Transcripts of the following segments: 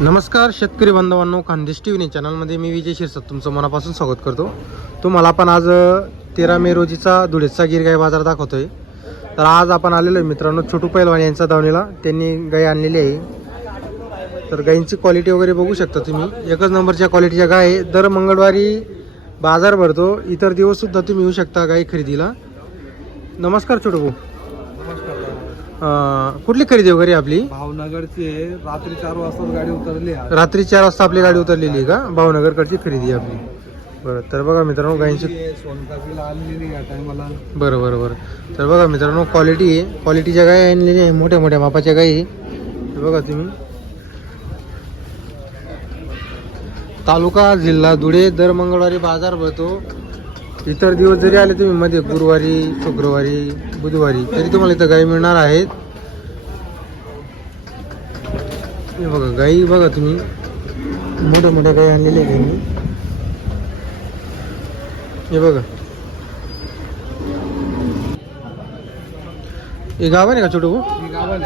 नमस्कार शेतकरी बांधवांनो खानदेश टी व्ही चॅनलमध्ये मी विजय शिरसत तुमचं मनापासून स्वागत करतो. तुम्हाला आपण आज तेरा मे रोजीचा धुळेचा गिर गाय बाजार दाखवतोय. तर आज आपण आलेलो आहे मित्रांनो छोटू पैलवान यांच्या दावणीला. त्यांनी गाय आणलेली आहे. तर गायींची क्वालिटी वगैरे बघू शकता तुम्ही. एकच नंबरच्या क्वालिटीच्या गाय आहे. दर मंगळवारी बाजार भरतो. इतर दिवससुद्धा तुम्ही येऊ शकता गाय खरेदीला. नमस्कार छोटू भाऊ. अं, कुठली खरेदी वगैरे आपली? भावनगरची आहे. रात्री चार वाजता गाडी उतरली. रात्री चार वाजता आपली गाडी उतरलेली आहे का? भावनगरकडची खरेदी आहे आपली. बरं तर बघा मित्रांनो गायींची ती आहे, सोनकाकीला आणलेली या टायमाला. बरं बरं बरं. तर बघा मित्रांनो क्वालिटी आहे. क्वालिटीच्या गाय आणलेली आहे मोठ्या मोठ्या मापाच्या गायी आहे. हे बघा तुम्ही. तालुका जिल्हा धुळे दर मंगळवारी बाजार भरतो. इतर दिवस जरी आले तुम्ही मध्ये गुरुवारी शुक्रवारी बुधवारी. तरी तुम्हाला इथं गाई मिळणार आहेत. हे बघा गाई बघा तुम्ही. मोठ्या मोठ्या गाई आणलेल्या आहे मी हे बघा. हे गावाने का छोटू भाऊ?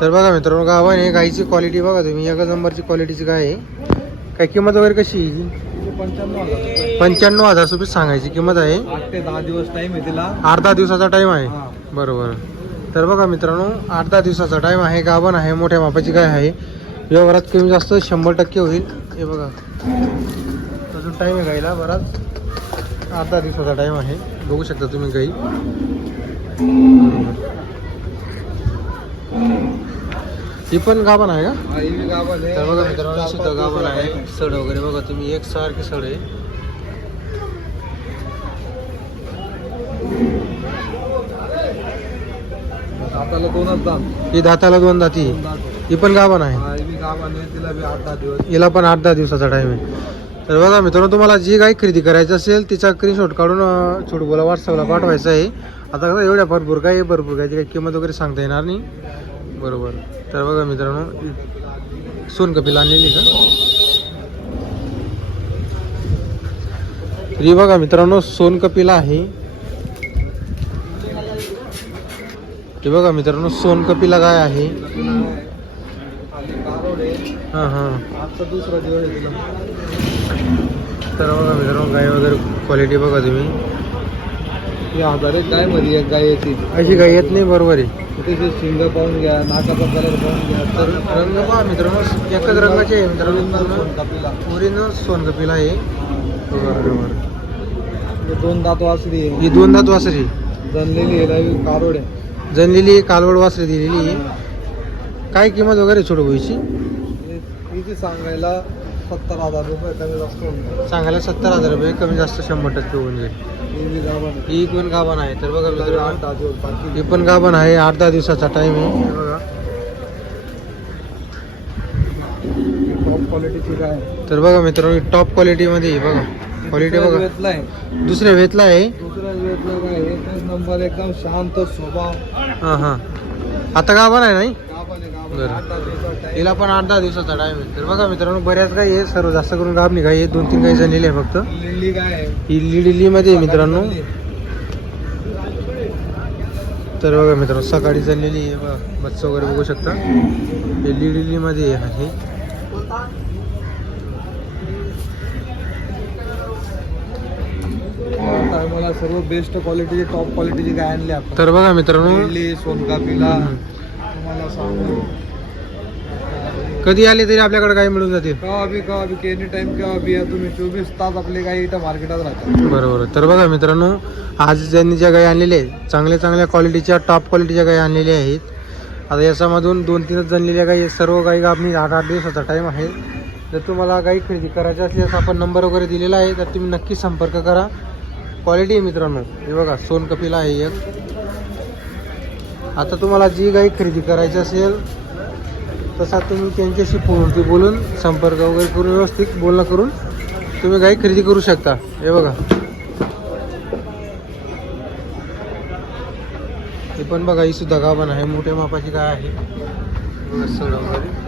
तर बघा मित्रांनो गावाने गाईची क्वालिटी बघा तुम्ही. एकच नंबरची क्वालिटीची गाय आहे. काय किंमत वगैरे कशी आहे पंच्याण्णव हजार रुपये. पंच्याण्णव हजार रुपये सांगायची किंमत आहे. आठ ते दहा दिवस टाइम आहे तिला. अर्धा दिवसाचा टाइम आहे. हा. बरोबर. तर बघा मित्रांनो आठ दहा दिवसाचा टाइम आहे. गाभण आहे मोठ्या मापाची गाय आहे. व्यवहारात कमी जास्त शंभर टक्के होईल. हे बघा. अजून टाइम आहे गाईला बराच. आठ दहा दिवसाचा टाइम आहे. बघू शकता तुम्ही गाई ही पण गाभण आहे का? हा, ही आहे. तर बघा मित्रांनो सुद्धा गाभण आहे. सड वगैरे बघा तुम्ही एक सारखी सड आहे. हाताला दोनच दाम ही दाताला दोन दाती आहे. ही पण गाभण आहे. हा, ही बी गावाला आहे. तिला बी आठ दहा दिवस. हिला पण आठ दहा दिवसाचा टाइम आहे. तर बघा मित्रांनो तुम्हाला जी गाय खरेदी करायची असेल तिचा स्क्रीनशॉट काढून अं, छोटू बोला व्हॉट्सअपला पाठवायचा आहे. आता कसं एवढ्या भरपूर काय भरपूर काय काही किंमत वगैरे सांगता येणार नाही. बरोबर. तर बघा मित्रांनो सोनकपिल आणलेली का? ही बघा मित्रांनो सोनकपिला आहे. हे बघा मित्रांनो सोनकपिला गाय आहे. हां हां. दुसरा दिवस तर बघा मित्रांनो गाय वगैरे क्वालिटी बघा तुम्ही. हजार एक गायमध्ये एक गाय येते. अशी गाय येत नाही बरोबर आहे. त्याचे शिंग पाहून घ्या नाकाचा कलर पाहून घ्या. तर रंग पहा मित्रांनो एकच रंगाचे आहे मित्रांनो. सोनकापीला. ओरिजिनल सोनकपिला आहे. बरोबर दोन दात वासरी आहे. ही दोन दात वासरी. जनलेली आहे कारोड आहे. जनलेली कालवड वासरी दिलेली आहे. काय किंमत वगैरे हे- हिची सांगायला? सत्तर हजार रुपये कमी जास्त होऊन जाईल. सांगायला सत्तर हजार रुपये कमी जास्त शंभर टक्के होऊन जाईल ही. ही पण गाभण आहे. तर बघा आठ मित्रांनो दहा दिवस बाकी ही पण गाभण आहे आठ दहा दिवसाचा टाइम आहे. हे बघा. टॉप क्वालिटीची गाय आहे. तर बघा मित्रांनो टॉप क्वालिटीमध्ये आहे बघा. क्वालिटी दुसऱ्या बघा. वेतला आहे. दुसऱ्या वेतला आहे. दुसऱ्या वेतला गाय एकच नंबर एकदम शांत स्वभाव. हां हां. आता गाभण आहे नाही? बरं. हिला पण आठ दहा दिवसाचा टाइम आहे. तर बघा मित्रांनो बऱ्याच गाई आहे सर्व जास्त करून गाभणी आहे दोन तीन गाई झालेली आहे फक्त. लिल्ली ही लिडिली मध्ये मित्रांनो. तर बघा मित्रांनो सकाळी चाललेली आहे बघा बच्चा वगैरे बघू शकता. हे लिडिली मध्ये आहे. टायमाला सर्व बेस्ट क्वालिटीची टॉप क्वालिटीची गाय आणली आपण. तर बघा मित्रांनो. सोनकापीला. तुम्हाला सांगू. कधी आले तरी आपल्याकडे गाय मिळून जातील? केव्हा बी केव्हा बी एनी टाइम केव्हा बी या तुम्ही चोवीस तास आपली गाय इथं मार्केटात राहतात. बरोबर. तर बघा मित्रांनो आज ज्यांनी ज्या गाई आणलेल्या आहेत चांगल्या चांगल्या क्वालिटीच्या टॉप क्वालिटीच्या गाई आणलेल्या आहेत. आता याच्यामधून दोन तीनच जणलेल्या गाई. सर्व गाई आपली आठ आठ दिवसाचा टाईम आहे. जर तुम्हाला गाई खरेदी करायची असल्यास आपण नंबर वगैरे दिलेला आहे तर तुम्ही नक्की संपर्क करा. क्वालिटी आहे मित्रांनो. हे बघा सोनकपिला आहे एक. आता तुम्हाला जी काही खरेदी करायची असेल तसा तुम्ही त्यांच्याशी फोन ते बोलून संपर्क वगैरे करून व्यवस्थित बोलणं करून तुम्ही गाई खरेदी करू शकता. हे बघा. हे पण बघा ही सुद्धा गाभण आहे. मोठ्या मापाची गाय आहे. बघा वगैरे